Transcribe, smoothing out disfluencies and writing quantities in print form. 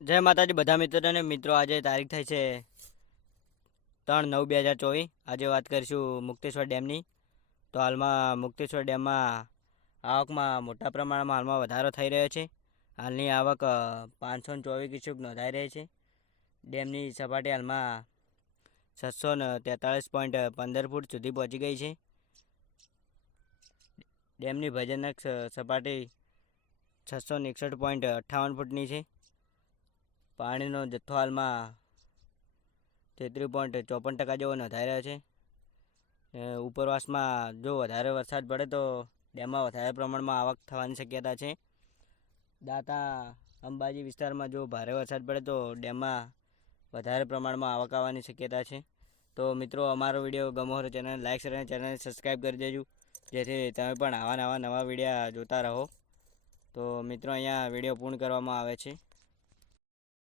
જય માતાજી બધા મિત્રોને મિત્રો, આજે તારીખ થઈ છે 3/9/2024। આજે વાત કરીશું મુક્તેશ્વર ડેમની। તો હાલમાં મુક્તેશ્વર ડેમમાં આવકમાં મોટા પ્રમાણમાં હાલમાં વધારો થઈ રહ્યો છે। હાલની આવક 524 ક્યુસેક નોંધાઈ રહી છે। ડેમની સપાટી હાલમાં 643.15 ફૂટ સુધી પહોંચી ગઈ છે। ડેમની ભયાનક સપાટી 661.58 ફૂટની છે। પાણીનો જથ્થો હાલમાં 33.54% જેવો નોંધાઈ રહ્યો છે। ઉપરવાસમાં જો વધારે વરસાદ પડે તો ડેમમાં વધારે પ્રમાણમાં આવક થવાની શક્યતા છે। દાંતા અંબાજી વિસ્તારમાં જો ભારે વરસાદ પડે તો ડેમમાં વધારે પ્રમાણમાં આવક આવવાની શક્યતા છે। તો મિત્રો, અમારો વિડીયો ગમો હોય તો ચેનલ લાઈક શેર અને ચેનલને સબસ્ક્રાઈબ કરી દેજો, જેથી તમે પણ આવા નવા વિડીયો જોતા રહો। તો મિત્રો, અહીંયા વિડીયો પૂર્ણ કરવામાં આવે છે।